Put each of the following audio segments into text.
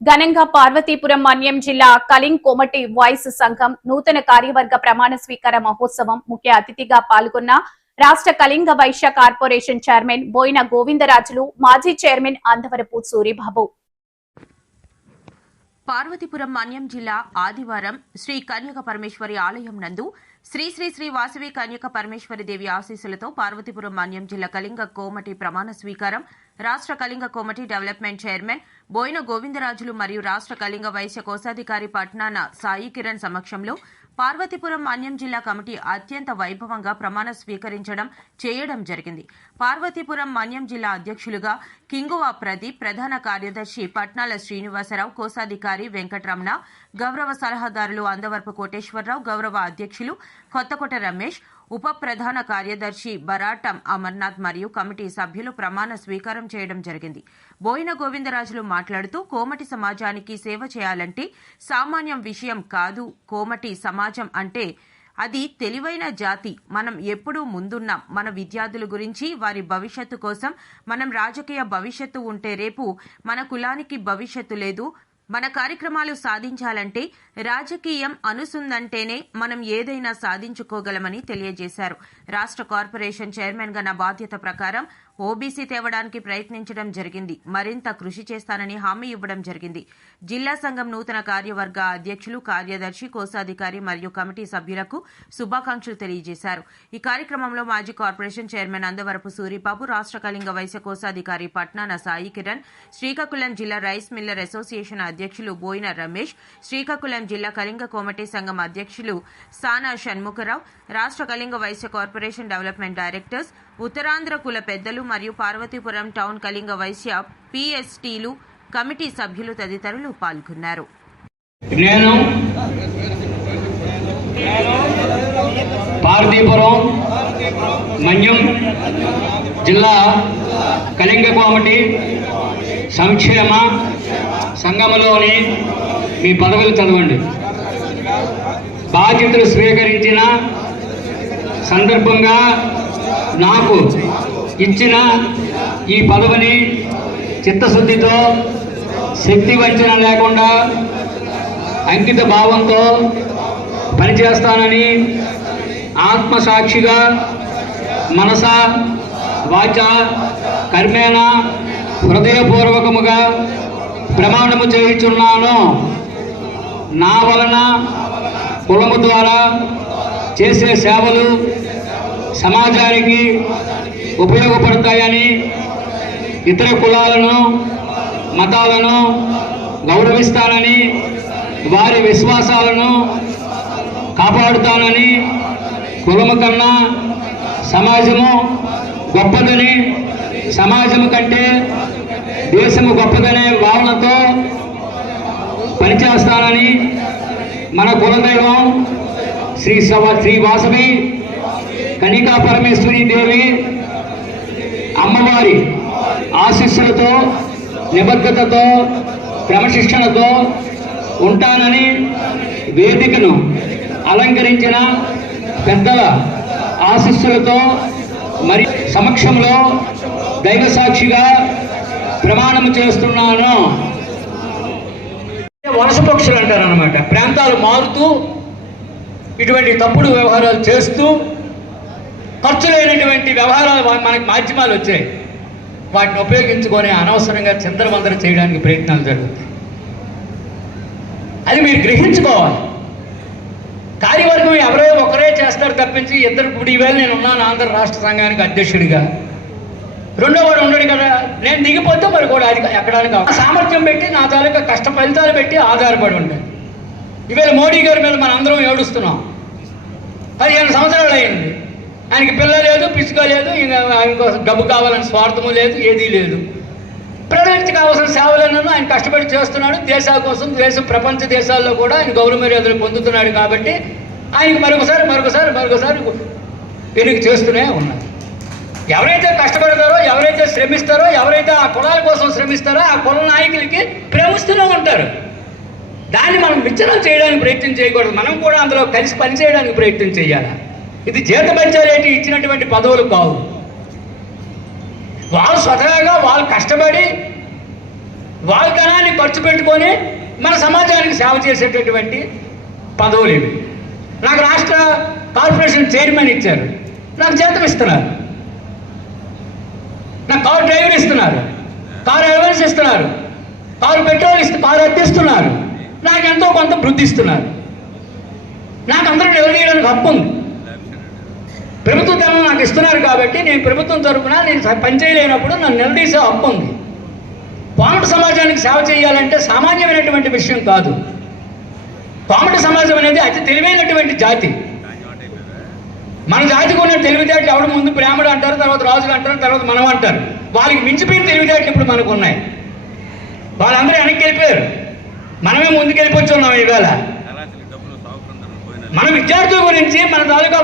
ఘనంగా పార్వతీపురం మన్యం జిల్లా కళింగ్ కోమటి వాయిస్ సంఘం నూతన కార్యవర్గ ప్రమాణ స్వీకార మహోత్సవం ముఖ్య అతిథిగా పాల్గొన్న రాష్ట్ర కళింగ వైశ్య కార్పొరేషన్ చైర్మన్ బోయిన గోవిందరాజులు, మాజీ చైర్మన్ అందవరపు సూరిబాబు. పార్వతీపురం మన్యం జిల్లా ఆదివారం శ్రీ కన్యక పరమేశ్వరి ఆలయం నందు శ్రీ శ్రీ శ్రీ వాసవి కన్యక పరమేశ్వరి దేవి ఆశీస్సులతో పార్వతీపురం మన్యం జిల్లా కళింగ కోమటి ప్రమాణ స్వీకారం రాష్ట్ర కళింగ కోమటి డెవలప్మెంట్ చైర్మన్ బోయిన గోవిందరాజులు మరియు రాష్ట్ర కళింగ వైశ్య కోశాధికారి పట్నాన సాయి కిరణ్ సమక్షంలో పార్వతీపురం మన్యం జిల్లా కమిటీ అత్యంత వైభవంగా ప్రమాణ స్వీకరించడం చేయడం జరిగింది. పార్వతీపురం మన్యం జిల్లా అధ్యక్షులుగా కింగువ ప్రదీప్, ప్రధాన కార్యదర్శి పట్నాల శ్రీనివాసరావు, కోశాధికారి వెంకటరమణ, గౌరవ సలహాదారులు అందవరపు కోటేశ్వరరావు, గౌరవ అధ్యక్షులు కొత్తకోట రమేష్, ఉప ప్రధాన కార్యదర్శి బరాటం అమర్నాథ్ మరియు కమిటీ సభ్యులు ప్రమాణ స్వీకారం చేయడం జరిగింది. బోయిన గోవిందరాజులు మాట్లాడుతూ కోమటి సమాజానికి సేవ చేయాలంటే సామాన్యం విషయం కాదు. కోమటి సమాజం అంటే అది తెలివైన జాతి. మనం ఎప్పుడూ ముందున్నాం. మన విద్యార్థుల గురించి, వారి భవిష్యత్తు కోసం. మనం రాజకీయ భవిష్యత్తు ఉంటే రేపు మన కులానికి భవిష్యత్తు లేదు. మన కార్యక్రమాలు సాధించాలంటే రాజకీయం అనుసుందంటేనే మనం ఏదైనా సాధించుకోగలమని తెలియజేశారు. రాష్ట్ర కార్పొరేషన్ చైర్మన్ గా నా బాధ్యత ప్రకారం ఓబీసీ తేవడానికి ప్రయత్నించడం జరిగింది. మరింత కృషి చేస్తానని హామీ ఇవ్వడం జరిగింది. జిల్లా సంఘం నూతన కార్యవర్గ అధ్యక్షులు, కార్యదర్శి, కోశాధికారి మరియు కమిటీ సభ్యులకు శుభాకాంక్షలు తెలియజేశారు. ఈ కార్యక్రమంలో మాజీ కార్పొరేషన్ చైర్మన్ అందవరపు సూరిబాబు, రాష్ట్ర కళింగ వైశ్య కోశాధికారి పట్నాన సాయి కిరణ్, శ్రీకాకుళం జిల్లా రైస్ మిల్లర్ అసోసియేషన్ అధ్యక్షులు బోయిన రమేష్, శ్రీకాకుళం జిల్లా కళింగ కోమటి సంఘం అధ్యక్షులు సానా షణ్ముఖరావు, రాష్ట్ర Kalinga Vysya corporation development directors, Uttarandhra కుల పెద్దలు మరియు పార్వతీపురం టౌన్ కళింగ వైశ్య పిఎస్టీలు, కమిటీ సభ్యులు తదితరులు పాల్గొన్నారు. నేను పార్వతీపురం మన్యం జిల్లా కళింగ కోమటి సంక్షేమ సంఘంలోని మీ పదవులు చదవండి. బాధ్యతలు స్వీకరించిన సందర్భంగా నాకు ఇచ్చిన ఈ పదవిని చిత్తశుద్ధితో, శక్తి వంచన లేకుండా అంకిత భావంతో పనిచేస్తానని ఆత్మసాక్షిగా మనస వాచ కర్మేణ హృదయపూర్వకముగా ప్రమాణము చేయుచున్నాను. నా వలన కులము ద్వారా చేసే సేవలు సమాజానికి ఉపయోగపడతాయని, ఇతర కులాలను మతాలను గౌరవిస్తానని, వారి విశ్వాసాలను కాపాడుతానని, కులము కన్నా సమాజము గొప్పదని, సమాజము కంటే దేశము గొప్పదనే భావనతో పనిచేస్తానని, మన కులదైవం శ్రీ వాసవి కన్యకా పరమేశ్వరి దేవి అమ్మవారి ఆశీస్సులతో, నిబద్ధతతో, క్రమశిక్షణతో ఉంటానని వేదికను అలంకరించిన పెద్దల ఆశీస్సులతో మరి సమక్షంలో దైవ సాక్షిగా ప్రమాణం చేస్తున్నాను. వలస పక్షులు అంటారనమాట. ప్రాంతాలు మారుతూ ఇటువంటి తప్పుడు వ్యవహారాలు చేస్తూ ఖర్చు లేనటువంటి వ్యవహారాలు మనకి మాధ్యమాలు వచ్చాయి. వాటిని ఉపయోగించుకొని అనవసరంగా చిందరవందర చేయడానికి ప్రయత్నాలు జరుగుతాయి. అది మీరు గ్రహించుకోవాలి. కార్యవర్గం ఎవరో ఒకరే చేస్తారు తప్పించి ఇద్దరు. ఇప్పుడు ఈవేళ నేను ఉన్నాను ఆంధ్ర రాష్ట్ర సంఘానికి అధ్యక్షుడిగా, రెండో వాడు ఉండడు కదా. నేను దిగిపోతే మరి కూడా అది ఎక్కడానికి సామర్థ్యం పెట్టి, నా తాలూకా కష్ట ఫలితాలు పెట్టి ఆధారపడి ఉంటాయి. ఈవేళ మోడీ గారి మీద మన అందరం ఏడుస్తున్నాం. 15 సంవత్సరాలు అయింది. ఆయనకి పిల్ల లేదు, పిచ్చుక లేదు, ఇంకో డబ్బు కావాలని స్వార్థము లేదు, ఏదీ లేదు. ప్రజలకు కావాల్సిన సేవలను ఆయన కష్టపడి చేస్తున్నాడు. దేశాల కోసం, ప్రపంచ దేశాల్లో కూడా ఆయన గౌరవ మర్యాదలు పొందుతున్నాడు. కాబట్టి ఆయనకి మరొకసారి ఎన్నిక చేస్తూనే ఉన్నారు. ఎవరైతే కష్టపడతారో, ఎవరైతే శ్రమిస్తారో, ఎవరైతే ఆ కులాల కోసం శ్రమిస్తారో ఆ కుల నాయకులకి ప్రేమిస్తూనే ఉంటారు. దాన్ని మనం విచ్ఛిన్నం చేయడానికి ప్రయత్నం చేయకూడదు. మనం కూడా అందులో కలిసి పనిచేయడానికి ప్రయత్నం చేయాలి. ఇది జీతభత్యాలేటి ఇచ్చినటువంటి పదవులు కావు. వాళ్ళు స్వతహాగా వాళ్ళు కష్టపడి వాళ్ళ ధనాన్ని ఖర్చు పెట్టుకొని మన సమాజానికి సేవ చేసేటటువంటి పదవులు ఇవి. నాకు రాష్ట్ర కార్పొరేషన్ చైర్మన్ ఇచ్చారు, నాకు జీతం ఇస్తున్నారు, నాకు కారు డ్రైవర్ ఇస్తున్నారు, కారు అలవెన్స్ ఇస్తున్నారు, కారు పెట్రోల్ కారు అద్దెస్తున్నారు, నాకు ఎంతో కొంత వృద్ధి ఇస్తున్నారు. నాకు అందరూ నిలదీయడానికి హక్కు ఉంది. ప్రభుత్వ ధనం నాకు ఇస్తున్నారు కాబట్టి నేను ప్రభుత్వం తరఫున నేను పనిచేయలేనప్పుడు నన్ను నిలదీసే హక్కు ఉంది. కోమటి సమాజానికి సేవ చేయాలంటే సామాన్యమైనటువంటి విషయం కాదు. కోమటి సమాజం అనేది అతి తెలివైనటువంటి జాతి. మన జాతికి ఉన్న తెలివితేటలు ఎవడు ముందు బ్రాహ్మడు అంటారు, తర్వాత రాజులు అంటారు, తర్వాత మనం అంటారు. వాళ్ళకి మించిపోయిన తెలివితేటలు ఇప్పుడు మనకు ఉన్నాయి. వాళ్ళందరూ వెనక్కి వెళ్ళిపోయారు, మనమే ముందుకెళ్ళిపోతున్నాం. ఈవేళ మన విద్యార్థుల గురించి మన తాలూకా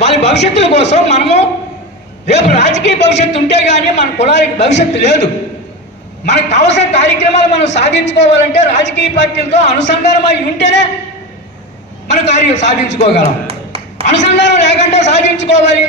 వాళ్ళ భవిష్యత్తుల కోసం మనము రేపు రాజకీయ భవిష్యత్తు ఉంటే కానీ మన కులానికి భవిష్యత్తు లేదు. మనకు కావాల్సిన కార్యక్రమాలు మనం సాధించుకోవాలంటే రాజకీయ పార్టీలతో అనుసంధానం అయి ఉంటేనే మన కార్యం సాధించుకోగలం. అనుసంధానం లేకుండా సాధించుకోవాలి.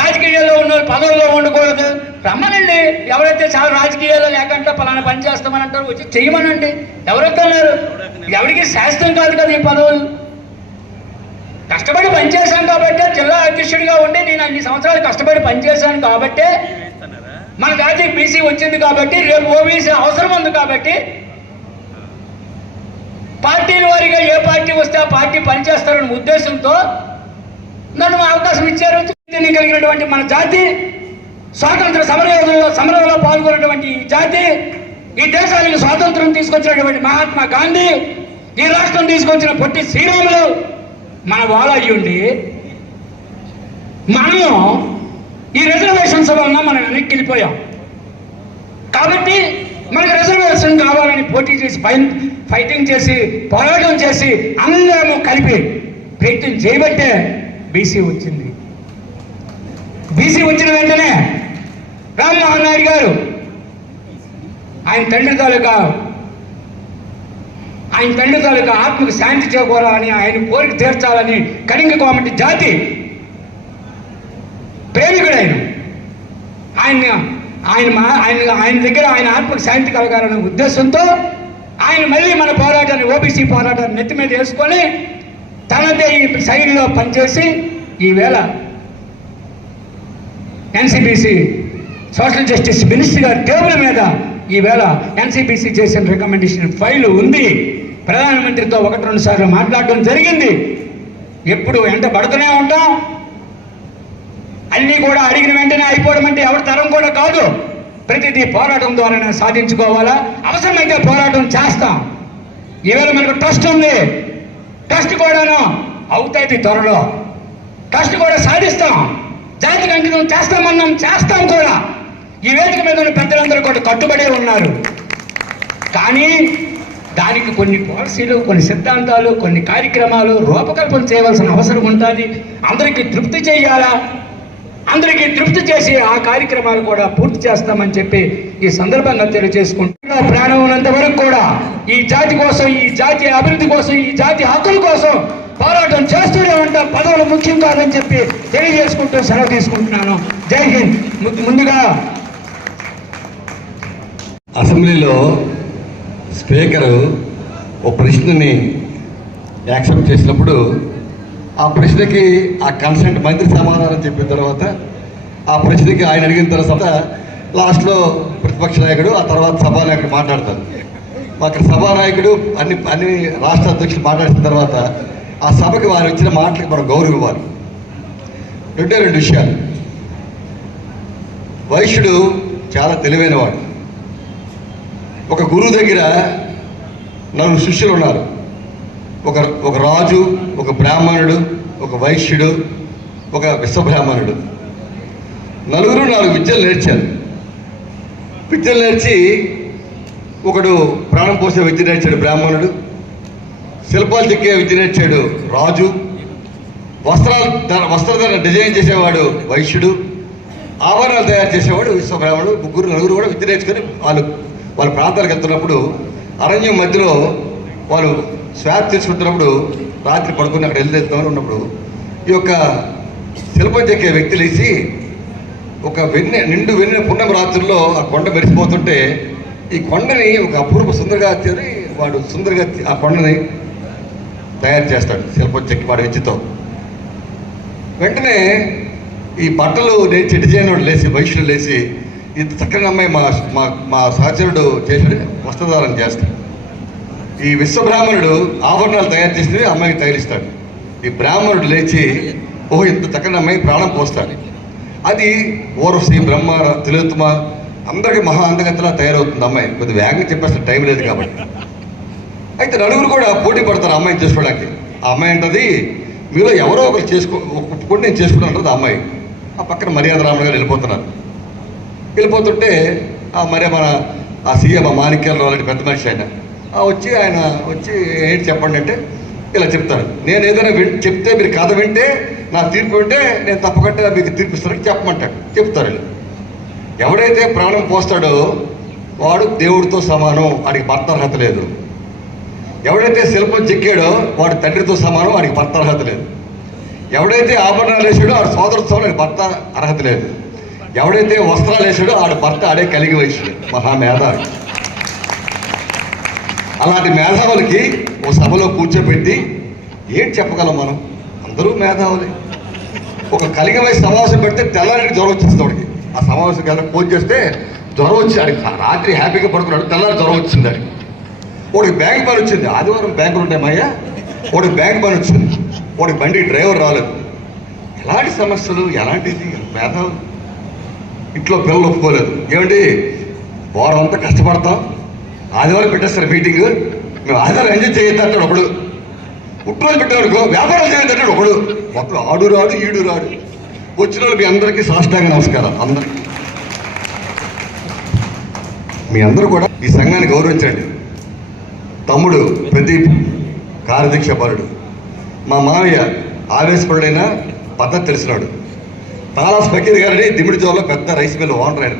రాజకీయాల్లో ఉన్న పదవుల్లో ఉండకూడదు. రమ్మనండి, ఎవరైతే చాలా రాజకీయాల్లో లేకుండా పలానా పని చేస్తామని అంటారు, వచ్చి చేయమనండి. ఎవరైతే అన్నారు, ఎవరికి శాస్త్రం కాదు కదా ఈ పదవులు. కష్టపడి పనిచేశాను కాబట్టే జిల్లా అధ్యక్షుడిగా ఉండి నేను అన్ని సంవత్సరాలు కష్టపడి పనిచేశాను కాబట్టే మన జాతి బీసీ వచ్చింది కాబట్టి రేపు ఓబీసీ అవసరం ఉంది కాబట్టి పార్టీల వారిగా ఏ పార్టీ వస్తే ఆ పార్టీ పనిచేస్తారనే ఉద్దేశంతో నన్ను అవకాశం ఇచ్చారు. కలిగినటువంటి మన జాతి, స్వాతంత్ర సమరంలో పాల్గొన్నటువంటి ఈ జాతి, ఈ దేశానికి స్వాతంత్రం తీసుకొచ్చినటువంటి మహాత్మా గాంధీ, ఈ రాష్ట్రం తీసుకొచ్చిన పొట్టి శ్రీరాములు మన వాళ్ళు అయ్యుండి మనము ఈ రిజర్వేషన్స్ వలన మనం వెనక్కి వెళ్ళిపోయాం. కాబట్టి మనకు రిజర్వేషన్ కావాలని పోటీ చేసి ఫైటింగ్ చేసి పోరాటం చేసి అందరము కలిపి ప్రయత్నం చేయబట్టే బీసీ వచ్చింది. బీసీ వచ్చిన వెంటనే రామ్మోహన్ నాయుడు గారు ఆయన తండ్రి తాలూకా ఆత్మకు శాంతి చేకూరాలని, ఆయన కోరిక తీర్చాలని కళింగ కోమటి జాతి ప్రేమికుడు ఆయన దగ్గర ఆయన ఆత్మకు శాంతి కలగాలనే ఉద్దేశంతో ఆయన మళ్ళీ మన పోరాటాన్ని, ఓబీసీ పోరాటాన్ని నెత్తి మీద వేసుకొని తనదే ఈ శైలిలో పనిచేసి ఈవేళ ఎన్సీబీసీ సోషల్ జస్టిస్ మినిస్టర్ గారి టేబుల్ మీద ఈవేళ ఎన్సీబీసీ చేసిన రికమెండేషన్ ఫైల్ ఉంది. ప్రధానమంత్రితో 1-2 సార్లు మాట్లాడడం జరిగింది. ఎప్పుడు ఎంట పడుతూనే ఉంటాం. అన్నీ కూడా అడిగిన వెంటనే అయిపోవడం అంటే ఎవరి తరం కూడా కాదు. ప్రతిదీ పోరాటం ద్వారానే సాధించుకోవాలా. అవసరమైతే పోరాటం చేస్తాం. ఈవేళ మనకు ట్రస్ట్ ఉంది, ట్రస్ట్ కూడాను అవుతాయి త్వరలో. ట్రస్ట్ కూడా సాధిస్తాం. జాతికి అంకితం చేస్తామన్నాం, చేస్తాం కూడా. ఈ వేదిక మీద ఉన్న పెద్దలందరూ కూడా కట్టుబడే ఉన్నారు. కానీ దానికి కొన్ని పాలసీలు, కొన్ని సిద్ధాంతాలు, కొన్ని కార్యక్రమాలు రూపకల్పన చేయవలసిన అవసరం ఉంటుంది. అందరికీ తృప్తి చేయాలా, అందరికీ తృప్తి చేసి ఆ కార్యక్రమాలు కూడా పూర్తి చేస్తామని చెప్పి ఈ సందర్భంగా తెలియజేసుకుంటూ ప్రాణం ఉన్నంత వరకు కూడా ఈ జాతి కోసం, ఈ జాతి అభివృద్ధి కోసం, ఈ జాతి హక్కుల కోసం పోరాటం చేస్తూనే ఉంటాం. పదవులు ముఖ్యం కాదని చెప్పి తెలియజేసుకుంటూ సెలవు తీసుకుంటున్నాను. జై హింద్. ముందుగా అసెంబ్లీలో స్పీకరు ఒక ప్రశ్నని యాక్సెప్ట్ చేసినప్పుడు ఆ ప్రశ్నకి ఆ కన్సెంట్ మంత్రి సమాధానం చెప్పిన తర్వాత ఆ ప్రశ్నకి ఆయన అడిగిన తర్వాత లాస్ట్లో ప్రతిపక్ష నాయకుడు, ఆ తర్వాత సభానాయకుడు మాట్లాడతారు. అక్కడ సభానాయకుడు అన్ని రాష్ట్ర అధ్యక్షులు మాట్లాడిన తర్వాత ఆ సభకి వారు ఇచ్చిన మాటలకు మనం గౌరవం ఇవ్వాలి. 2 విషయాలు. వైశ్యుడు చాలా తెలివైనవాడు. ఒక గురువు దగ్గర 4 శిష్యులు ఉన్నారు. ఒక రాజు, ఒక బ్రాహ్మణుడు, ఒక వైశ్యుడు, ఒక విశ్వబ్రాహ్మణుడు. 4 విద్యలు నేర్చారు. విద్యలు నేర్చి ఒకడు ప్రాణం పోసే విద్య నేర్చాడు బ్రాహ్మణుడు, శిల్పాలు చెక్కే విద్య నేర్చాడు రాజు, వస్త్రధారణ డిజైన్ చేసేవాడు వైశ్యుడు, ఆభరణాలు తయారు చేసేవాడు విశ్వబ్రాహ్మణుడు. 4 కూడా విద్య నేర్చుకొని వాళ్ళ ప్రాంతాలకు వెళ్తున్నప్పుడు అరణ్యం మధ్యలో వాళ్ళు శ్వాస తీసుకుంటున్నప్పుడు రాత్రి పడుకుని అక్కడ వెళ్తామని ఉన్నప్పుడు ఈ యొక్క శిల్పం చెక్కే వ్యక్తి లేచి ఒక నిండు వెన్నె పున్నమ రాత్రుల్లో ఆ కొండ మెరిసిపోతుంటే ఈ కొండని ఒక అపూర్వ సుందరగా చేరి వాడు సుందరగా ఆ కొండని తయారు చేస్తాడు శిల్పం చెక్కి వాడి వెచ్చితో. వెంటనే ఈ బట్టలు నేర్చి డిజైన్ వాడు లేచి వైశ్యుడు లేచి ఇంత చక్కని అమ్మాయి మా మా మా సహచరుడు చేసి వస్త్రధారణ చేస్తాడు. ఈ విశ్వబ్రాహ్మణుడు ఆభరణాలు తయారు చేసినవి అమ్మాయికి తగిలిస్తాడు. ఈ బ్రాహ్మణుడు లేచి ఓహో ఇంత చక్కని అమ్మాయి ప్రాణం పోస్తాడు. అది ఓరసి బ్రహ్మ తిలోత్తమ అందరికీ మహా అందగత్తలా తయారవుతుంది అమ్మాయి. కొద్ది వేగంగా చెప్పేస్తే టైం లేదు కాబట్టి. అయితే నలుగురు కూడా పోటీ పడతారు అమ్మాయిని చేసుకోవడానికి. ఆ అమ్మాయి అంటది మీలో ఎవరో ఒకరు ఒప్పుకొని నేను చేసుకున్నాను ఆ అమ్మాయి. ఆ పక్కన మర్యాద రామణ గారు వెళ్ళిపోతుంటే మరి మన ఆ సీఎం మాణిక్యాలరావు అలాంటి పెద్ద మనిషి ఆయన వచ్చి ఏంటి చెప్పండి అంటే ఇలా చెప్తారు. నేను ఏదైనా చెప్తే మీరు కథ వింటే నా తీర్పు వింటే నేను తప్పకుండా మీకు తీర్పిస్తానని చెప్పమంటాడు. చెప్తారు. ఎవడైతే ప్రాణం పోస్తాడో వాడు దేవుడితో సమానం, వాడికి భర్త అర్హత లేదు. ఎవడైతే శిల్పం చెక్కాడో వాడు తండ్రితో సమానం, వాడికి భర్త అర్హత లేదు. ఎవడైతే ఆభరణాలు వేసాడో వాడు సోదరుతో వాడికి భర్త అర్హత లేదు. ఎవడైతే వస్త్రాలు వేసాడో వాడు భర్త ఆడే కలిగి వయసుడు మహామేధావి. అలాంటి మేధావులకి ఓ సభలో కూర్చోబెట్టి ఏంటి చెప్పగలం మనం? అందరూ మేధావులే. ఒక కలిగి వయసు సమావేశం పెడితే తెల్లారికి జ్వరం వచ్చేస్తుంది వాడికి. ఆ సమావేశం కనుక ఫోన్ చేస్తే జ్వరం వచ్చి ఆడికి రాత్రి హ్యాపీగా పడుకున్నాడు, తెల్లారి జ్వరం వచ్చింది ఆడికి. వాడికి బ్యాంక్ పని వచ్చింది, ఆదివారం బ్యాంకులు ఉంటాయమ్మయ్యా. వాడికి బ్యాంక్ పని వచ్చింది, వాడికి బండి డ్రైవర్ రాలేదు. ఎలాంటి సమస్యలు, ఎలాంటిది మేధావులు. ఇంట్లో పిల్లలు ఒప్పుకోలేదు. ఏమండి వారం అంతా కష్టపడతాం, ఆదివారం పెట్టేస్తారు మీటింగ్, మేము ఆదివారం ఎంజాయ్ చేయొద్దు అంటాడు ఒకడు. పుట్టినరోజు పెట్టాడుకో వ్యాపారం చేయొద్దు అంటాడు ఒకడు. మొత్తం ఆడు రాడు ఈడు రాడు. వచ్చిన వాళ్ళు మీ అందరికీ సాష్టాంగ నమస్కారం. అందరికీ మీ అందరూ కూడా ఈ సంఘాన్ని గౌరవించండి. తమ్ముడు ప్రదీప్ కార్యదీక్ష పరుడు, మా మామయ్య ఆవేశపరుడైన పద్ధతి తెలిసినాడు. తాలాస్ ఫకీర్ గారిని దిమిడి జోలో పెద్ద రైస్ మిల్ ఓనర్. ఆయన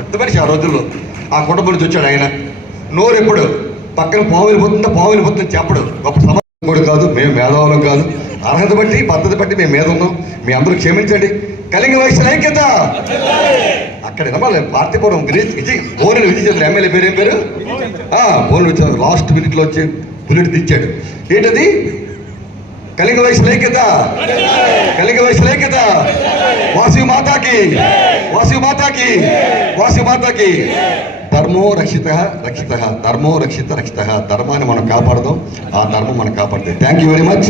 పెద్ద మనిషి ఆ రోజుల్లో. ఆ కుటుంబం నుంచి వచ్చాడు ఆయన. నోరు ఎప్పుడు పక్కన పావు వెళ్ళిపోతుందని చెప్పడు. గొప్ప సమర్థకుడు కాదు, మేము మేధావులం కాదు. అర్హత బట్టి పద్ధతి బట్టి మేము మీద ఉన్నాం. మీ అందరూ క్షమించండి. కళింగ వయసు ఐక్యత అక్కడ వినమాలి. పార్తీపురం విజయ్ బోనెల విజయ్ చంద్ర ఎమ్మెల్యే పేరు ఏం పేరు? బోనెల విజయ్ చంద్ర లాస్ట్ మినిట్లో వచ్చి బుల్లెట్ తెచ్చాడు. ఏంటది? కళింగ వయసు ఐక్యత, కళింగ వయసు ఐక్యత. వాసవి మాతాకి, వాసవి మాతాకి, వాసవి మాతాకి. ధర్మో రక్షిత రక్షిత, ధర్మో రక్షిత రక్షిత. ధర్మాన్ని మనం కాపాడదాం, ఆ ధర్మం మనం కాపాడుతుంది. Thank you very much.